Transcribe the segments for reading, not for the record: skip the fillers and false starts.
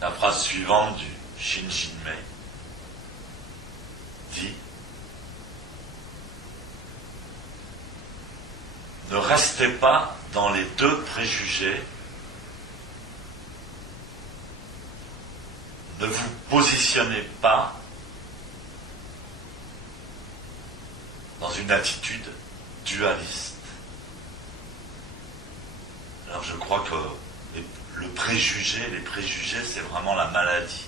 La phrase suivante du Shinjinmei dit: ne restez pas dans les deux préjugés, ne vous positionnez pas dans une attitude dualiste. Alors je crois que les préjugés, c'est vraiment la maladie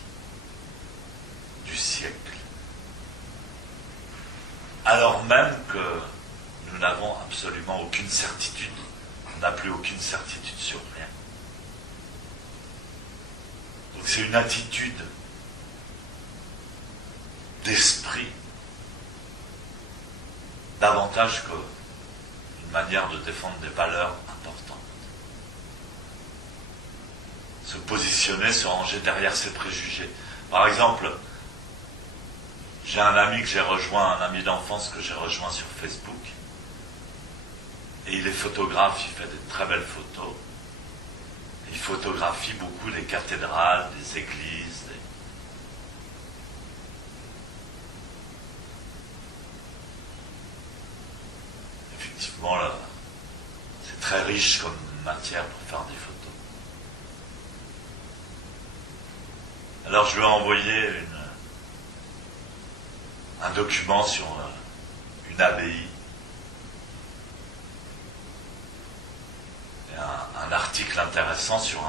du siècle. Alors même que nous n'avons absolument aucune certitude, on n'a plus aucune certitude sur rien. Donc c'est une attitude d'esprit davantage qu'une manière de défendre des valeurs importantes. Se positionner, se ranger derrière ses préjugés. Par exemple, j'ai un ami que j'ai rejoint, un ami d'enfance que j'ai rejoint sur Facebook, et il est photographe, il fait de très belles photos. Il photographie beaucoup les cathédrales, les églises. Effectivement, là, c'est très riche comme matière pour faire des photos. Alors je lui ai envoyé un document sur une abbaye, et un article intéressant sur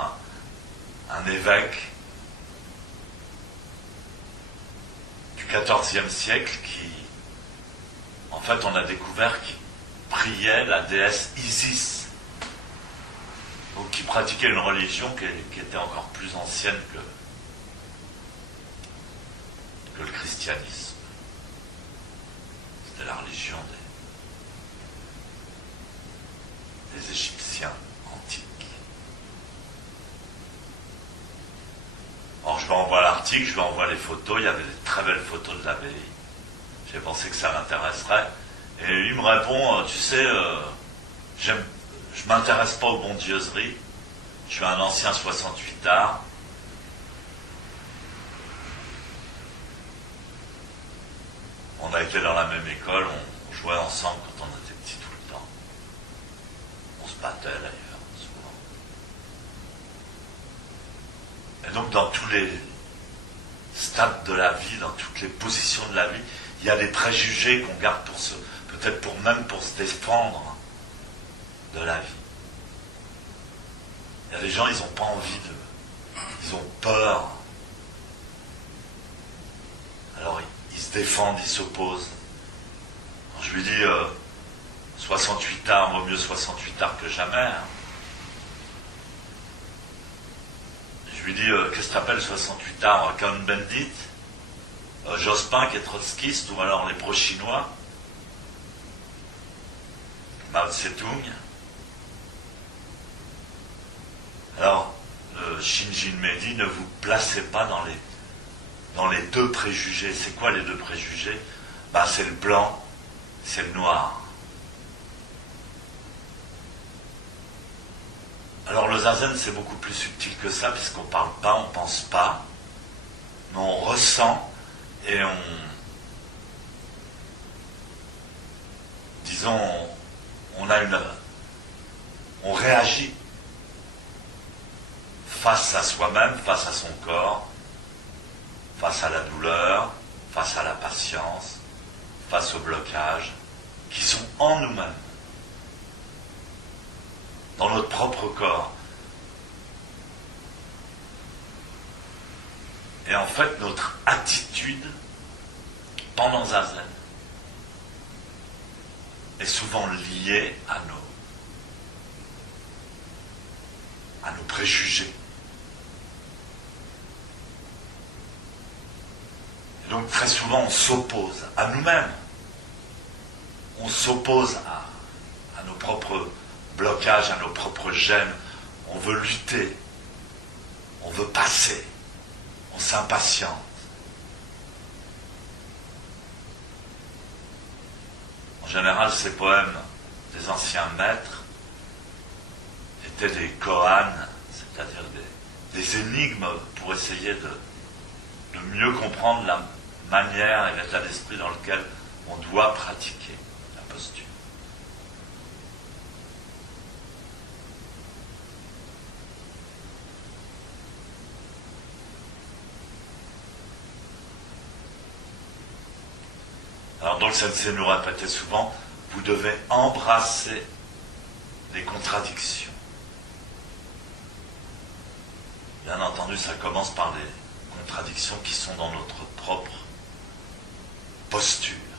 un évêque du XIVe siècle qui, en fait, on a découvert qu'il priait la déesse Isis, donc qui pratiquait une religion qui était encore plus ancienne que le christianisme. C'était la religion des Égyptiens antiques. Alors je lui envoie l'article, je lui envoie les photos, il y avait des très belles photos de l'abbaye. J'ai pensé que ça l'intéresserait. Et il me répond, tu sais, je m'intéresse pas aux bondieuseries, je suis un ancien 68 art. On a été dans la même école, on jouait ensemble quand on était petits tout le temps. On se battait d'ailleurs, souvent. Et donc dans tous les stades de la vie, dans toutes les positions de la vie, il y a des préjugés qu'on garde peut-être même pour se défendre de la vie. Il y a des gens, ils n'ont pas envie ils ont peur. Alors ils se défendent, ils s'opposent. Alors, je lui dis 68 arts, vaut mieux 68 arts que jamais. Hein. Je lui dis qu'est-ce que t'appelles 68 arts, Cohn-Bendit, Jospin qui est trotskiste, ou alors les pro-chinois, Mao Tse-tung. Alors le Shinjinmei dit, ne vous placez pas dans les deux préjugés. C'est quoi les deux préjugés? C'est le blanc, c'est le noir. Alors le zazen, c'est beaucoup plus subtil que ça, puisqu'on ne parle pas, on ne pense pas, mais on ressent et on réagit face à soi-même, face à son corps, face à la douleur, face à la patience, face au blocage, qui sont en nous-mêmes, dans notre propre corps. Et en fait, notre attitude pendant Zazen est souvent liée à nos préjugés. Et donc très souvent on s'oppose à nous-mêmes. On s'oppose à nos propres blocages, à nos propres gènes. On veut lutter. On veut passer. On s'impatiente. En général, ces poèmes des anciens maîtres étaient des koans, c'est-à-dire des énigmes pour essayer de mieux comprendre la manière et l'état d'esprit dans lequel on doit pratiquer la posture. Alors donc Sensei nous répétait souvent, vous devez embrasser les contradictions. Bien entendu, ça commence par les contradictions qui sont dans notre propre posture.